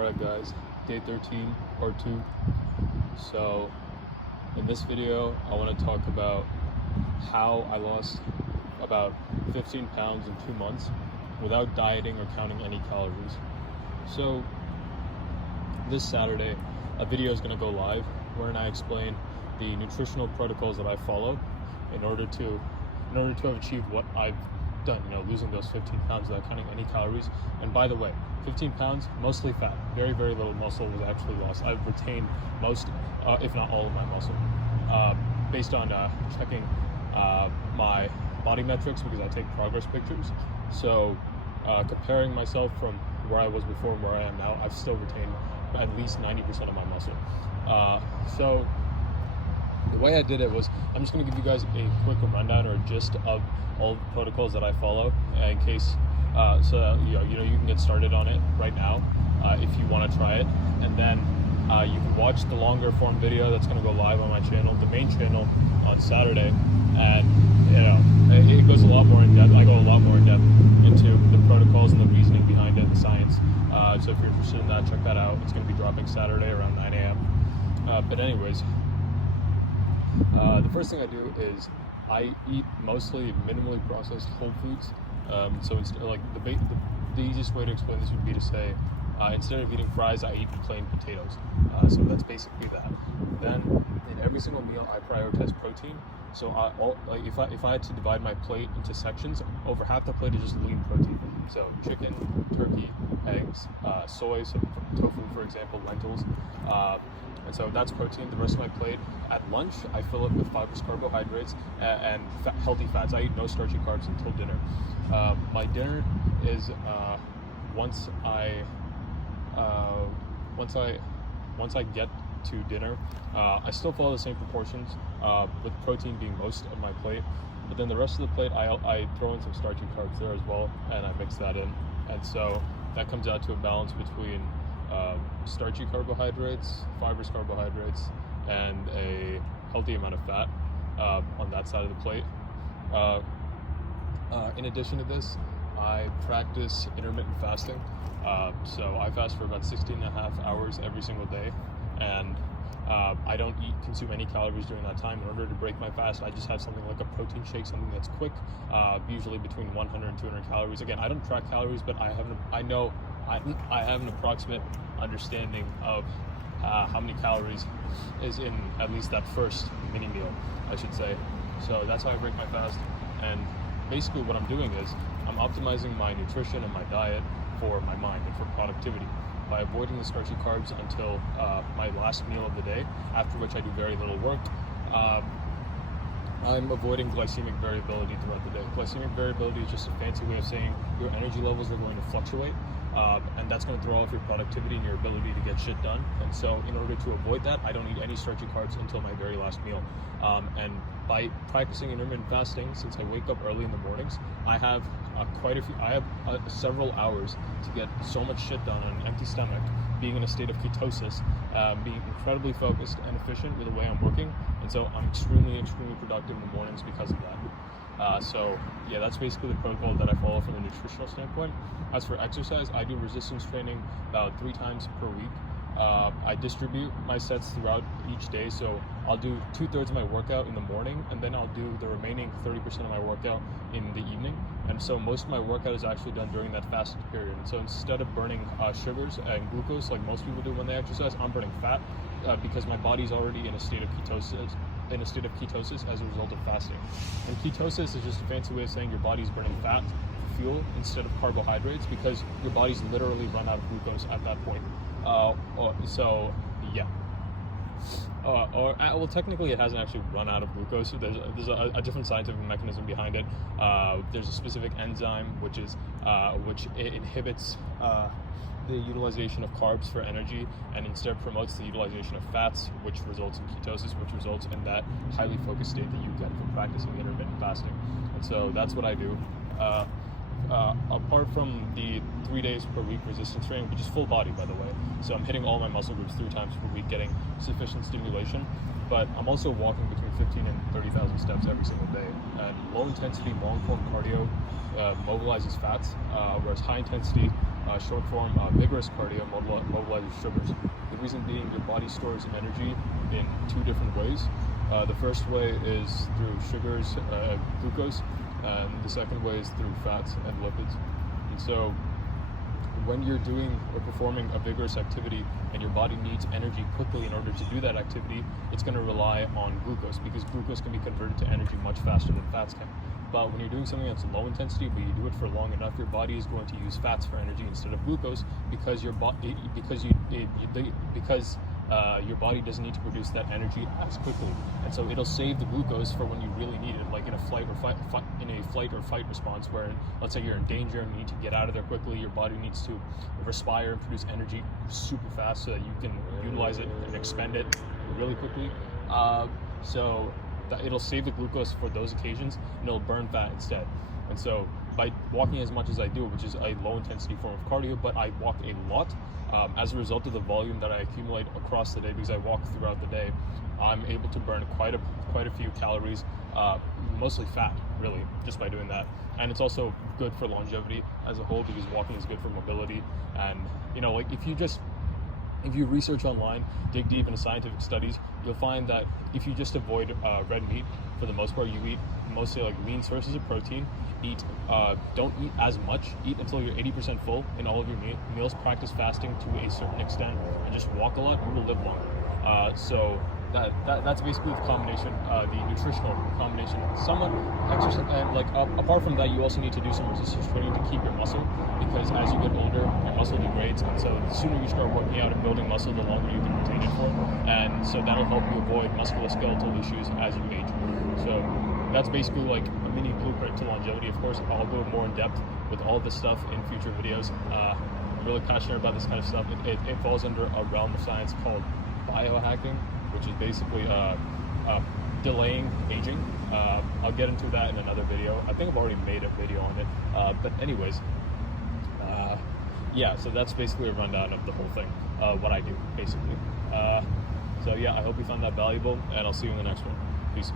Alright guys, day 13, part 2. So in this video I want to talk about how I lost about 15 pounds in 2 months without dieting or counting any calories. So this Saturday a video is going to go live wherein I explain the nutritional protocols that I follow in order to have achieved what I've done, losing those 15 pounds without counting any calories. And by the way, 15 pounds, mostly fat, very little muscle was actually lost. I've retained most, if not all of my muscle, based on checking my body metrics, because I take progress pictures. So comparing myself from where I was before and where I am now, I've still retained at least 90% of my muscle. So the way I did it was, I'm just going to give you guys a quick rundown or gist of all the protocols that I follow, in case so you can get started on it right now if you want to try it, and then you can watch the longer form video that's going to go live on my channel, the main channel, on Saturday, and it goes a lot more in depth. I go a lot more in depth into the protocols and the reasoning behind it, the science. So if you're interested in that, check that out. It's going to be dropping Saturday around 9 a.m. But anyways, the first thing I do is I eat mostly minimally processed whole foods. So instead, the easiest way to explain this would be to say, instead of eating fries, I eat plain potatoes. So that's basically that. Then in every single meal, I prioritize protein. So if I had to divide my plate into sections, over half the plate is just lean protein. So chicken, turkey, eggs, soy, so tofu, for example, lentils. And so that's protein. The rest of my plate at lunch, I fill it with fibrous carbohydrates and healthy fats. I eat no starchy carbs until dinner. My dinner is once I get to dinner, I still follow the same proportions, with protein being most of my plate. But then the rest of the plate, I throw in some starchy carbs there as well, and I mix that in. And so that comes out to a balance between starchy carbohydrates, fibrous carbohydrates, and a healthy amount of fat on that side of the plate. In addition to this, I practice intermittent fasting. So I fast for about 16.5 hours every single day, and I don't consume any calories during that time. In order to break my fast, I just have something like a protein shake, something that's quick, usually between 100 and 200 calories. Again, I don't track calories, but I have an approximate understanding of how many calories is in at least that first mini meal, I should say. So that's how I break my fast. And basically what I'm doing is I'm optimizing my nutrition and my diet for my mind and for productivity by avoiding the starchy carbs until my last meal of the day, after which I do very little work. I'm avoiding glycemic variability throughout the day. Glycemic variability is just a fancy way of saying your energy levels are going to fluctuate, and that's going to throw off your productivity and your ability to get shit done. And so in order to avoid that, I don't eat any starchy carbs until my very last meal. And by practicing intermittent fasting, since I wake up early in the mornings, I have several hours to get so much shit done on an empty stomach, being in a state of ketosis, being incredibly focused and efficient with the way I'm working. And so I'm extremely productive in the mornings because of that. So yeah, that's basically the protocol that I follow from a nutritional standpoint. As for exercise, I do resistance training about 3 times per week. I distribute my sets throughout each day, so I'll do 2/3 of my workout in the morning, and then I'll do the remaining 30% of my workout in the evening. And so most of my workout is actually done during that fasted period. And so instead of burning sugars and glucose like most people do when they exercise, I'm burning fat because my body's already in a state of ketosis as a result of fasting. And ketosis is just a fancy way of saying your body's burning fat, fuel, instead of carbohydrates, because your body's literally run out of glucose at that point. So yeah. Well, technically it hasn't actually run out of glucose. There's a different scientific mechanism behind it. There's a specific enzyme which it inhibits the utilization of carbs for energy, and instead promotes the utilization of fats, which results in ketosis, which results in that highly focused state that you get from practicing intermittent fasting. And so that's what I do. apart from the 3 days per week resistance training, which is full body, by the way, so I'm hitting all my muscle groups 3 times per week, getting sufficient stimulation. But I'm also walking between 15 and 30,000 steps every single day. And low intensity, long form cardio mobilizes fats, whereas high intensity, short form, vigorous cardio mobilizes sugars. The reason being, your body stores energy in 2 different ways. The first way is through sugars, glucose, and the second way is through fats and lipids. And so when you're doing or performing a vigorous activity and your body needs energy quickly in order to do that activity, it's going to rely on glucose, because glucose can be converted to energy much faster than fats can. But when you're doing something that's low intensity, but you do it for long enough, your body is going to use fats for energy instead of glucose, because your body doesn't need to produce that energy as quickly, and so it'll save the glucose for when you really need it, like in a flight or fight response, where let's say you're in danger and you need to get out of there quickly. Your body needs to respire and produce energy super fast so that you can utilize it and expend it really quickly. So it'll save the glucose for those occasions, and it'll burn fat instead. And so by walking as much as I do, which is a low intensity form of cardio, but I walk a lot, as a result of the volume that I accumulate across the day, because I walk throughout the day, I'm able to burn quite a few calories, mostly fat, really, just by doing that. And it's also good for longevity as a whole, because walking is good for mobility. And like if you research online, dig deep into scientific studies, you'll find that if you just avoid red meat, for the most part, you eat mostly like lean sources of protein, don't eat as much, eat until you're 80% full in all of your meals, practice fasting to a certain extent, and just walk a lot, you will live longer. So that's basically the combination, the nutritional combination. Somewhat exercise, and apart from that, you also need to do some resistance training to keep your muscle, because as you get older, your muscle degrades, and so the sooner you start working out and building muscle, the longer you can retain it for, and so that'll help you avoid musculoskeletal issues as you age. So that's basically like a mini blueprint to longevity. Of course, I'll go more in depth with all this stuff in future videos. I'm really passionate about this kind of stuff. It falls under a realm of science called biohacking, which is basically delaying aging. I'll get into that in another video. I think I've already made a video on it. But anyways, yeah, so that's basically a rundown of the whole thing, what I do, basically. So yeah, I hope you found that valuable, and I'll see you in the next one. Peace.